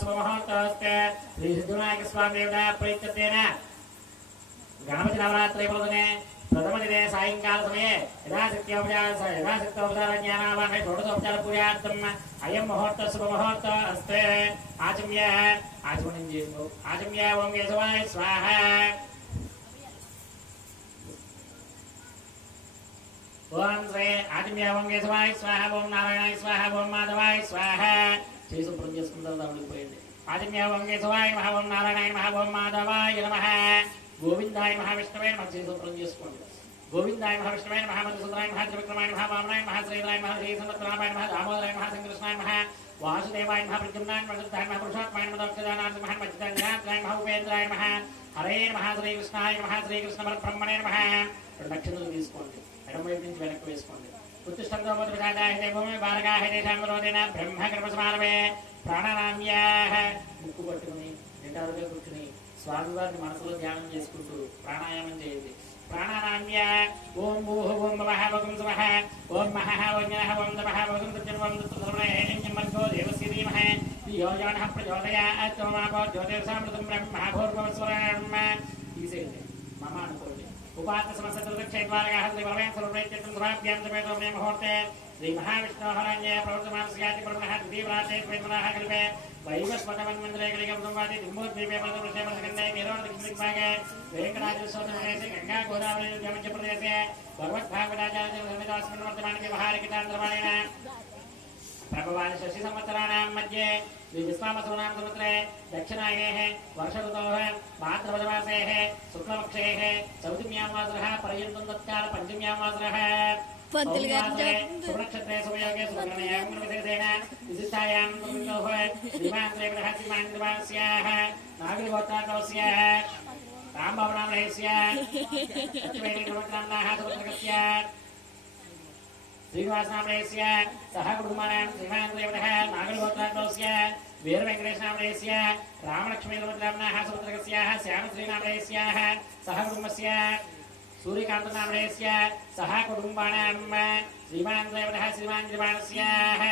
शुभमुहूर्तस्ते श्री सिद्धिविनायक स्वामी देवता प्रीत्यर्थेन गणपति नवरात्रि प्रदने प्रथम दिने सायंकाल समये यथाशक्त्योपचार ज्ञानावाहने षोडशोपचार पूजार्थम् अयं मुहूर्त शुभ मुहूर्त अस्ते आचम्य ओम केशवाय स्वाहा ओम श्री आचम्य ओम केशवाय स्वाहा ओम नारायणाय स्वाहा ओम माधवाय स्वाहा श्री आचम्य ओम केशवाय नमः ओम नारायणाय नमः ओम माधवाय नमः गोविंदाय महाविष्णवे नमः श्री गोविंदाय महाविष्णवे नमः मधुसूदनाय नमः त्रिविक्रमाय नमः वामनाय नमः श्रीधराय नमः श्री संवत्सराय नमः दामोदराय नमः संकृष्णाय नमः वासुदेवाय नमः प्रद्युम्नाय नमः सिद्धाय नमः पुरुषोत्तमाय नमः दक्षिणाय नमः मच्चिदाय नमः उपेन्द्राय नमः हरे नमः श्रीकृष्णाय नमः श्रीकृष्ण परब्रह्मणे नमः दक्षिणలు తీసుకోండి ఎడమ వైపు నుంచి వెనక్కి వేసుకోండి ఉత్తిష్టంతో ప్రజాదాయ భూమి భారగాయ దేశామరోదేన బ్రహ్మ కర్మసమారమే ప్రాణానామ్యాః ముక్కు పట్టుకుని నిటారుగా కూర్చుని స్వామివారిని మనసులో ధ్యానం చేసుకుంటూ ప్రాణాయామం చేయండి प्राणानाम्य ओम भूः ओम भवः ओम स्वः ओम महः ओम जनः ओम तपः ओम सत्यं ओम तत्सर्वणेऽन्यमर्गो देवस्य धीमहि धियो यो नः प्रचोदयात् ओमापो ज्योतिर्सामृतं ब्रह्मः भूर्भुवस्वरम् తీసేయండి మమ అనుకోండి ఉపాత సమస్త చతుర్దక్షైద్వారగాः శ్రీ పరమేశ్వర స్వరూపేత్యర్థం సభాభ్యాం జపేతో మే ముహూర్తే శ్రీ మహావిష్ణోహరాన్యే ప్రవర్తమానస్యాతి పరమః ద్వితీయప్రాతే ద్వైతమనః కల్పే వైవస్వతమన్మందిరే కలిగం సంవాది దిమ్మోద్వీపే పదవృషే పదకండే నిరోధ దక్షిణదిగ్భాగే वेंकटाचलस्वामी गंगा गोदावरी जमच प्रदेशे भगवद्भागवताचार्य धर्मदासमन वर्तमान व्यवहारिकतांतरमाणेन प्रभवान शशि संवत्सराणां मध्ये विश्वावसुनाम संवत्सरे दक्षिणायनेः वर्ष ऋतोः भाद्रपदमासेः शुक्लपक्षेः चौतिम्यां वासरः पर्यन्तं तत्काल पञ्चम्यां वासरः सुनक्षत्रे सुयोगे सुवर्णयां विशेषेण विशिष्टायां तन्नोः दिवान्त्रे बृहत्तिमान्दिवास्याः नागरिगोत्रान्तस्य रामभवनामहेस्य लक्ष्मीनवग्रामनाः सुपुत्रकस्य श्रीनिवासनामहेस्य सह कुटुम्बानां श्रीमान्देवतः नागरिगोत्रान्तस्य वीरवेङ्कटेशनामहेस्य रामलक्ष्मीनवग्रामनाः सुपुत्रकस्याः श्यामश्रीनामहेस्याः सह कुटुम्बस्य सूर्यकान्तनामहेस्य सह कुटुम्बानां श्रीमान्देवतः श्रीमान्दिवानस्याः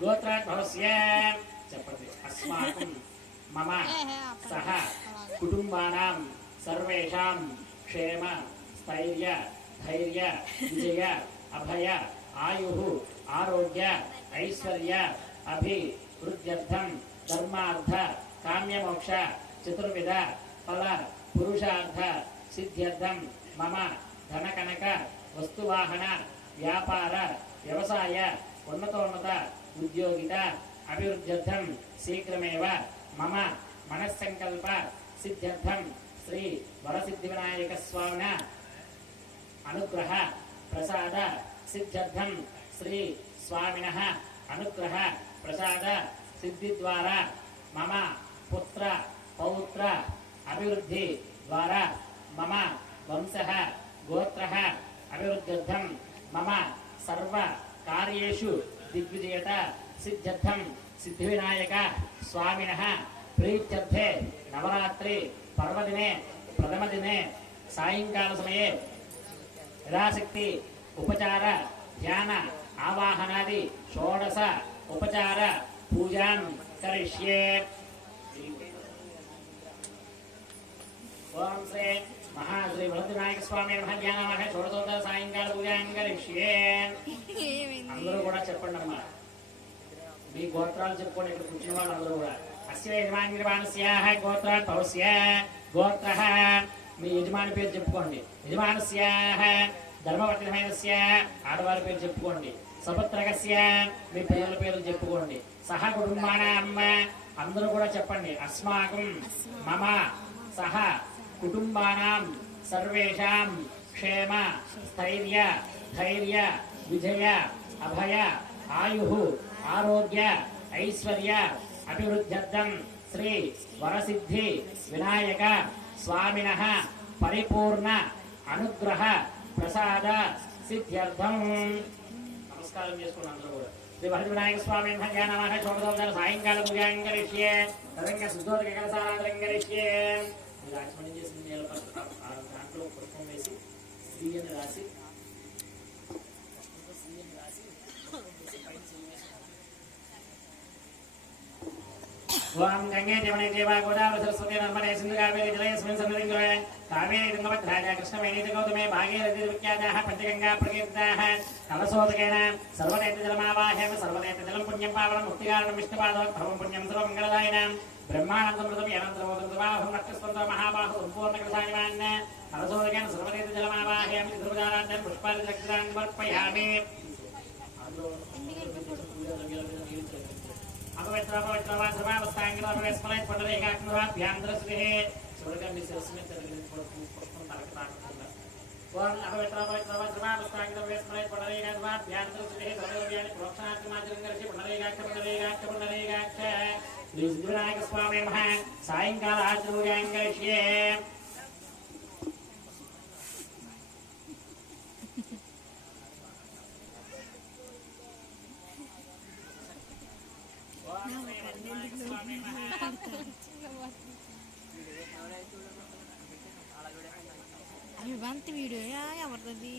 गोत्राद्भवस्य चपति अस्माकं मम सह कुटुम्बानां सर्वेषां क्षेम स्थैर्य धैर्य विजय अभय आयुः आरोग्य ऐश्वर्य अभिवृद्ध्यर्थं धर्मार्थ काम्यमोक्ष चतुर्विध फल पुरुषार्थ सिद्ध्यर्थं मम धनकनक वस्तुवाहन व्यापार व्यवसाय उन्नतोन्नत उद्योगित अभिवृद्ध्यर्थं शीघ्रमेव मम मनस्संकल्प सिद्ध्यर्थं श्री वरसिद्धिविनायक स्वामिना अनुग्रह प्रसाद सिद्ध्यर्थं श्री स्वामिनः अनुग्रह प्रसाद सिद्धि द्वारा मम पुत्र पौत्र अभिवृद्धि द्वारा मम वंशः गोत्रः अभिवृद्ध्यर्थं मम सर्व कार्येषु दिग्विजयता सिद्ध्यर्थं सिद्धिविनायक स्वामिनः प्रीत्यर्थे नवरात्रि पर्वदिने प्रथम दिने सायंकाल समये यथाशक्ति उपचार ध्यान आवाहनादि षोडश उपचार पूजां करिष्ये। ओम श्री महाश्री वरदनायक स्वामी नमः ध्यानमः षोडशोपचार सायंकाल पूजां करिष्ये। అందరూ కూడా చెప్పండి అమ్మా, మీ గోత్రాలు చెప్పుకోండి. ఇక్కడ కూర్చున్న వాళ్ళు అందరూ కూడా అస్య యజమాన్యస్యాః గోత్రాత్ భవస్య గోత్రః, మీ యజమాని పేరు చెప్పుకోండి. యజమానస్యాః ధర్మవర్తినస్య, ఆడవారి పేరు చెప్పుకోండి. సపుత్రకస్య, మీ పిల్లల పేర్లు చెప్పుకోండి. సహ కుటుంబానాం, అందరూ కూడా చెప్పండి. అస్మాకం మమ సహ కుటుంబానాం సర్వేషాం క్షేమ స్థైర్య ధైర్య విజయ అభయ ఆయుః ఆరోగ్య ఐశ్వర్య అభివృద్ధ్యర్థం శ్రీ వరసిద్ధి వినాయక స్వామినః పరిపూర్ణ అనుగ్రహ ప్రసాద సిద్ధ్యర్థం. నమస్కారం చేసుకున్నాం అందరూ కూడా. శ్రీ వరసిద్ధి వినాయక స్వామి నమః షోడశోపచార సాయంకాల పూజాం కరిష్యే. తదంగ శుద్ధోదక కలశానంతరం కరిష్యే. రాజమండ్రి చేసిన దాంట్లో పుష్పం వేసి శ్రీ అని రాసి ఓం గంగే జమనే దేవ గోదావరి సరస్వతి నర్మదే సింధు కావేరి జలేస్మిన్ సన్నిధింగోయ కావేరి తుంగభద్రాజ కృష్ణవేణి గౌతమే భాగీరథి విఖ్యాతాః పంచగంగా ప్రకీర్తాః కలశోదకేన సర్వనేత్ర జలమావాహ్యం సర్వనేత్ర జలం పుణ్యం పావనం ముక్తికారణం విష్ణుపాదోద్భవం పుణ్యం సర్వమంగళదాయనం బ్రహ్మానందమృతం అనంతరమోదృతబాహుం నక్షస్పందో మహాబాహు సంపూర్ణకృతాయమాన్ కలశోదకేన సర్వనేత్ర జలమావాహ్యం ధ్రువదారాంతం పుష్పాలు చక్రాన్ని సమర్పయామి अपवित्र पवित्र वा सर्वावस्थांगिरो प्रवेशफले पडरेगाग्नवाभ्यांतरस्थिः सुरगंधि शिरस्मे चरगिरिपुष्पं तारकताकं ओम अपवित्र पवित्र वा सर्वावस्थांगिरो प्रवेशफले पडरेगाग्नवाभ्यांतरस्थिः सर्वव्यानि प्रोक्षणात्माचरंगर्षि पडरेगाक्ष श्री सिद्धिविनायक स्वामी नमः सायंकाल आचरणोयांगर्ष्ये అవి బంతి వీడియో ఎవరిది